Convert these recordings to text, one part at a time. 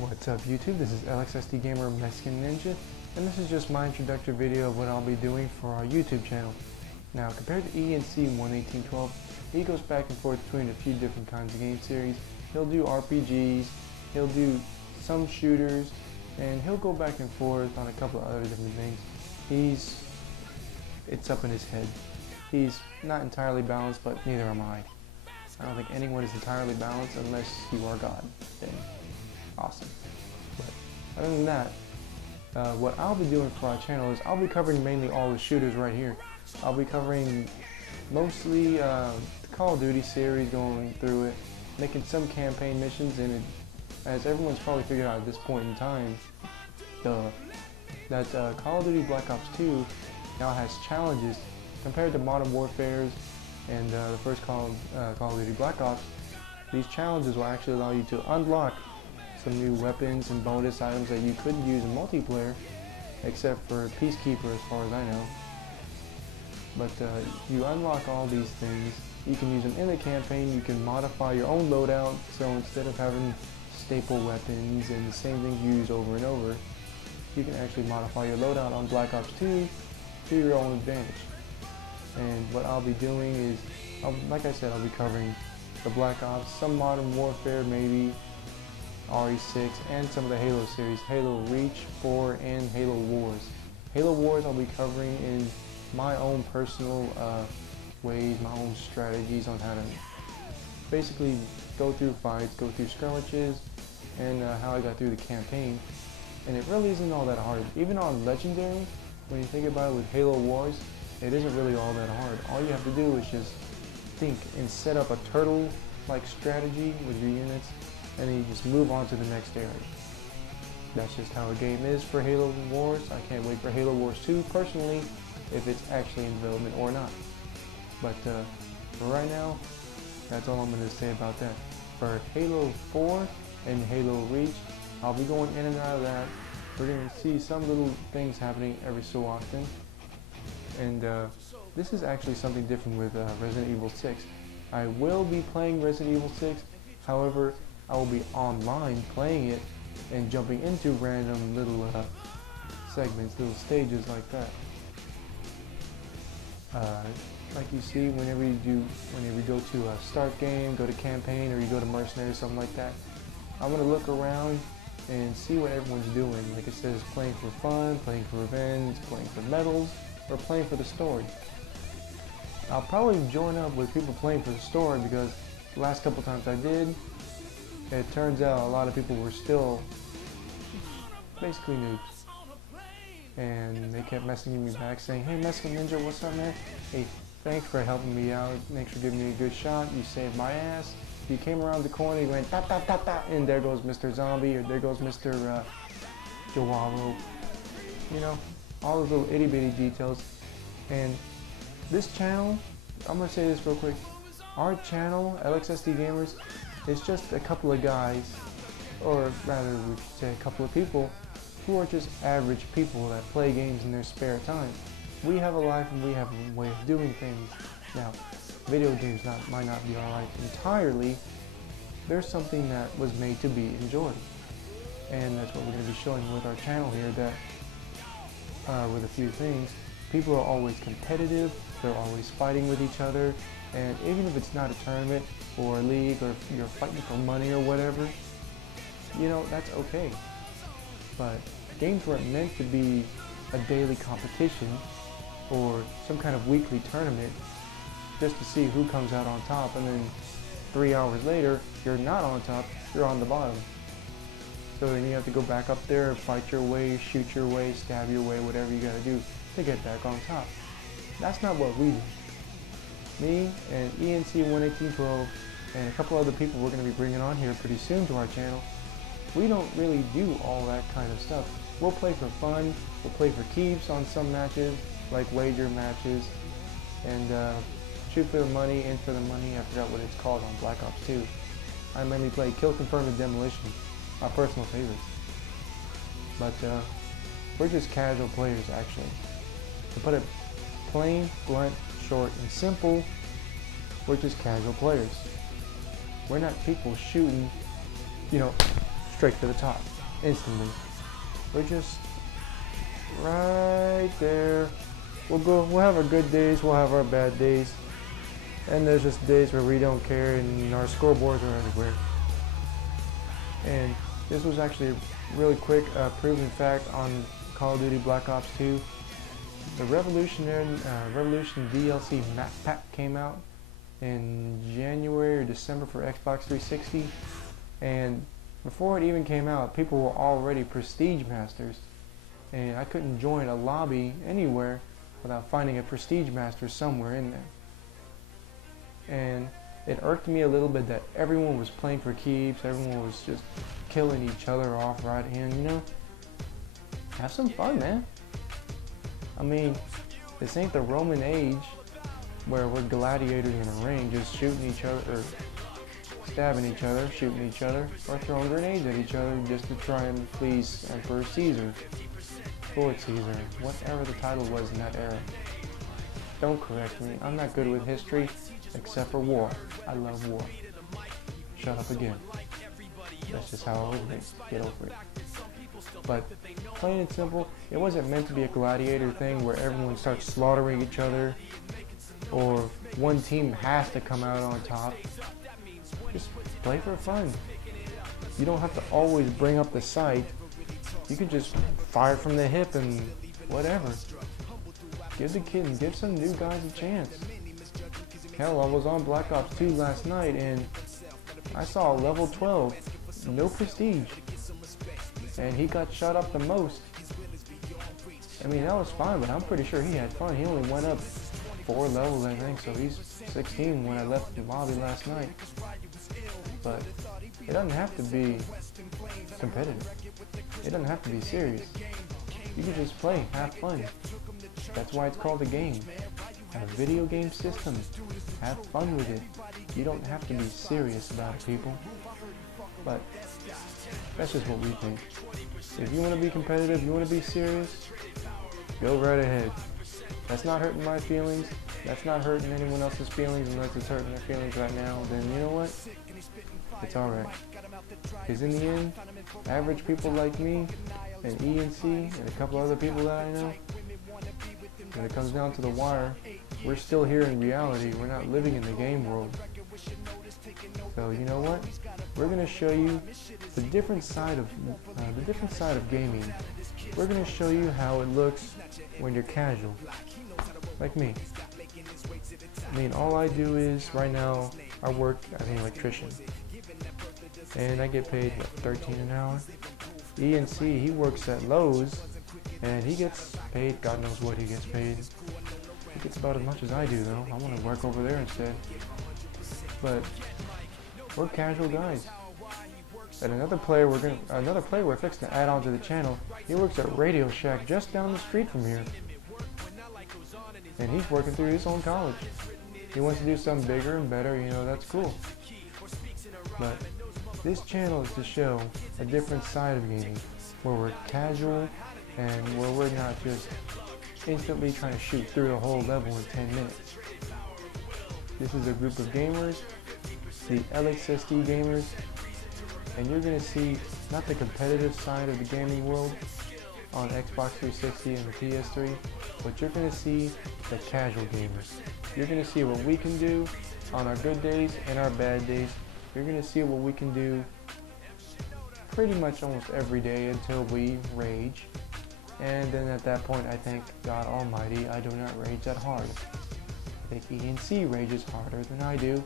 What's up YouTube, this is LXSD Gamer Mescan Ninja, and this is just my introductory video of what I'll be doing for our YouTube channel. Now compared to ENC 11812, he goes back and forth between a few different kinds of game series. He'll do RPGs, he'll do some shooters, and he'll go back and forth on a couple of other different things. It's up in his head. He's not entirely balanced, but neither am I. I don't think anyone is entirely balanced unless you are God. Then awesome. But other than that, what I'll be doing for our channel is I'll be covering mainly all the shooters right here. I'll be covering mostly the Call of Duty series, going through it, making some campaign missions, and as everyone's probably figured out at this point in time, that Call of Duty Black Ops 2 now has challenges compared to Modern Warfare's and the first Call of Duty Black Ops. These challenges will actually allow you to unlock some new weapons and bonus items that you couldn't use in multiplayer, except for Peacekeeper as far as I know. But you unlock all these things. You can use them in the campaign. You can modify your own loadout, so instead of having staple weapons and the same thing used over and over, you can actually modify your loadout on Black Ops 2 to your own advantage. And what I'll be doing is, like I said, I'll be covering the Black Ops, some Modern Warfare maybe, RE6, and some of the Halo series, Halo Reach, 4, and Halo Wars. Halo Wars I'll be covering in my own personal ways, my own strategies on how to basically go through fights, go through skirmishes, and how I got through the campaign. And it really isn't all that hard. Even on Legendary, when you think about it with Halo Wars, it isn't really all that hard. All you have to do is just think and set up a turtle-like strategy with your units, and then you just move on to the next area. That's just how a game is for Halo Wars. I can't wait for Halo Wars 2 personally, if it's actually in development or not. But for right now, that's all I'm going to say about that. For Halo 4 and Halo Reach, I'll be going in and out of that. We're going to see some little things happening every so often. And this is actually something different with Resident Evil 6. I will be playing Resident Evil 6, however, I will be online playing it and jumping into random little segments, little stages like that. Like you see, whenever you go to a start game, go to campaign, or you go to mercenary, something like that, I'm gonna look around and see what everyone's doing. Like it says, playing for fun, playing for revenge, playing for medals, or playing for the story. I'll probably join up with people playing for the story, because the last couple times I did, it turns out a lot of people were still basically noobs. And they kept messaging me back saying, "Hey Mescan Ninja, what's up man? Hey, thanks for helping me out. Thanks for giving me a good shot. You saved my ass. You came around the corner, you went tap tap tap tap, and there goes Mr. Zombie, or there goes Mr. Joao." You know, all those little itty bitty details. And this channel, I'm gonna say this real quick. Our channel, LXSD Gamers, is just a couple of guys, or rather we should say a couple of people, who are just average people that play games in their spare time. We have a life and we have a way of doing things. Now, video games might not be our life entirely. There's something that was made to be enjoyed. And that's what we're going to be showing with our channel here, that with a few things. People are always competitive, they're always fighting with each other, and even if it's not a tournament or a league, or if you're fighting for money or whatever, you know, that's okay. But games weren't meant to be a daily competition or some kind of weekly tournament just to see who comes out on top, and then 3 hours later you're not on top, you're on the bottom. So then you have to go back up there, fight your way, shoot your way, stab your way, whatever you gotta do to get back on top. That's not what we do. Me and ENC 11812 and a couple other people we're going to be bringing on here pretty soon to our channel, we don't really do all that kind of stuff. We'll play for fun, we'll play for keeps on some matches, like wager matches, and shoot for the money, in for the money. I forgot what it's called on Black Ops 2. I mainly play Kill, Confirm, and Demolition, my personal favorites. But we're just casual players actually. To put it plain, blunt, short, and simple, we're just casual players. We're not people shooting, you know, straight to the top, instantly. We're just right there. We'll have our good days, we'll have our bad days, and there's just days where we don't care and our scoreboards are everywhere. And this was actually a really quick proven fact on Call of Duty Black Ops 2. The Revolution DLC map pack came out in January or December for Xbox 360, and before it even came out, people were already Prestige Masters, and I couldn't join a lobby anywhere without finding a Prestige Master somewhere in there. And it irked me a little bit that everyone was playing for keeps, everyone was just killing each other off right hand, you know? Have some fun, man. I mean, this ain't the Roman age where we're gladiators in a ring just shooting each other, or stabbing each other, shooting each other, or throwing grenades at each other just to try and please Emperor Caesar, Lord Caesar, whatever the title was in that era. Don't correct me, I'm not good with history, except for war. I love war. Shut up again. That's just how I was raised. Get over it. But plain and simple, it wasn't meant to be a gladiator thing where everyone starts slaughtering each other or one team has to come out on top. Just play for fun. You don't have to always bring up the sight. You can just fire from the hip and whatever. Give some new guys a chance. Hell, I was on Black Ops 2 last night and I saw a level 12, no prestige, and he got shot up the most. I mean, that was fine, but I'm pretty sure he had fun. He only went up 4 levels, I think, so he's 16 when I left the lobby last night. But it doesn't have to be competitive. It doesn't have to be serious. You can just play, have fun. That's why it's called a game. A video game system. Have fun with it. You don't have to be serious about it, people. But that's just what we think. If you want to be competitive, you want to be serious, go right ahead. That's not hurting my feelings. That's not hurting anyone else's feelings unless it's hurting their feelings right now. Then you know what? It's alright. Because in the end, average people like me and ENC and a couple other people that I know, when it comes down to the wire, we're still here in reality. We're not living in the game world. So you know what? We're going to show you the different side of gaming. We're going to show you how it looks when you're casual, like me. I mean, all I do is right now I work as an electrician, and I get paid what, 13 an hour. ENC, he works at Lowe's, and he gets paid, God knows what he gets paid. He gets about as much as I do, though. I want to work over there instead. But we're casual guys. And another player we're fixing to add on to the channel, he works at Radio Shack just down the street from here. And he's working through his own college. He wants to do something bigger and better, you know, that's cool. But this channel is to show a different side of gaming, where we're casual and where we're not just instantly trying to shoot through the whole level in 10 minutes. This is a group of gamers, the LXSD Gamers, and you're going to see not the competitive side of the gaming world on Xbox 360 and the PS3, but you're going to see the casual gamers. You're going to see what we can do on our good days and our bad days. You're going to see what we can do pretty much almost every day until we rage. And then at that point, I thank God Almighty I do not rage that hard. I think ENC rages harder than I do,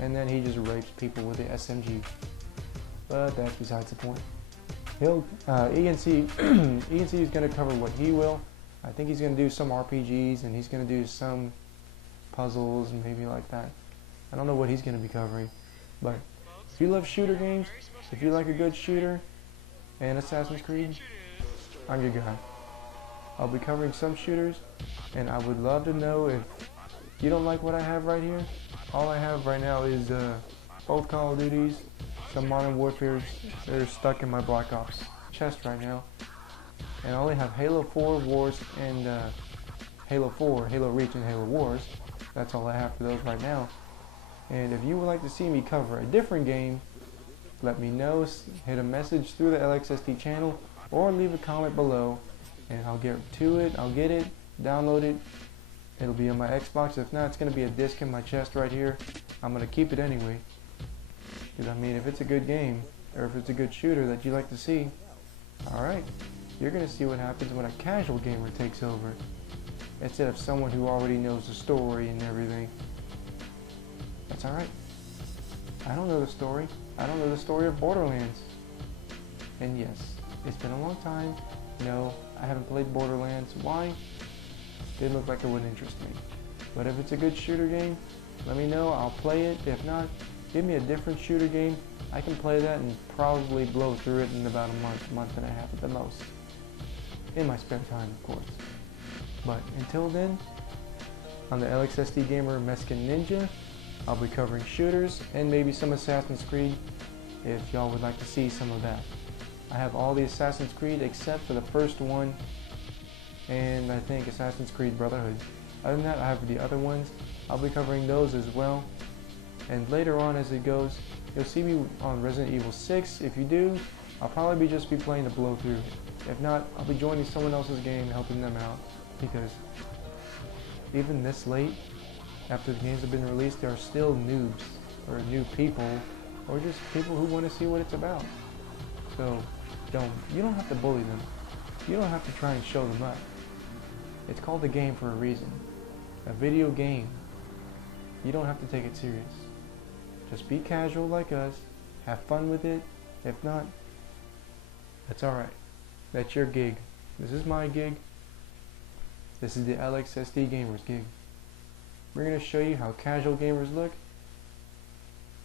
and then he just rapes people with the SMG. But that's besides the point. ENC is going to cover what he will. I think he's going to do some RPGs, and he's going to do some puzzles and maybe like that. I don't know what he's going to be covering, but if you love shooter games, if you like a good shooter and Assassin's Creed, I'm your guy. I'll be covering some shooters, and I would love to know if you don't like what I have right here. All I have right now is both Call of Duties, some Modern Warfares. They're stuck in my Black Ops chest right now. And I only have Halo 4 Wars and Halo 4, Halo Reach, and Halo Wars. That's all I have for those right now. And if you would like to see me cover a different game, let me know, hit a message through the LXSD channel, or leave a comment below, and I'll get to it, I'll get it, download it. It'll be on my Xbox. If not, it's going to be a disc in my chest right here. I'm going to keep it anyway. Because I mean, if it's a good game, or if it's a good shooter that you like to see, alright, you're going to see what happens when a casual gamer takes over, instead of someone who already knows the story and everything. That's alright. I don't know the story. I don't know the story of Borderlands. And yes, it's been a long time. No, I haven't played Borderlands. Why? Didn't look like it would interest me. But if it's a good shooter game, let me know. I'll play it. If not, give me a different shooter game. I can play that and probably blow through it in about a month and a half at the most. In my spare time, of course. But until then, on the LXSD Gamer Mescan Ninja, I'll be covering shooters and maybe some Assassin's Creed if y'all would like to see some of that. I have all the Assassin's Creed except for the first one, and I think Assassin's Creed Brotherhood. Other than that, I have the other ones. I'll be covering those as well. And later on as it goes, you'll see me on Resident Evil 6. If you do, I'll probably just be playing to blow through. If not, I'll be joining someone else's game, helping them out. Because even this late, after the games have been released, there are still noobs, or new people, or just people who want to see what it's about. So, you don't have to bully them. You don't have to try and show them up. It's called a game for a reason. A video game. You don't have to take it serious. Just be casual like us, have fun with it. If not, that's alright. That's your gig. This is my gig. This is the LXSD Gamers gig. We're going to show you how casual gamers look,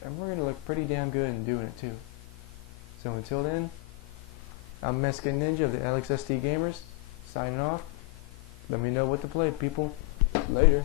and we're going to look pretty damn good in doing it too. So until then, I'm Mescan Ninja of the LXSD Gamers, signing off. Let me know what to play, people. Later.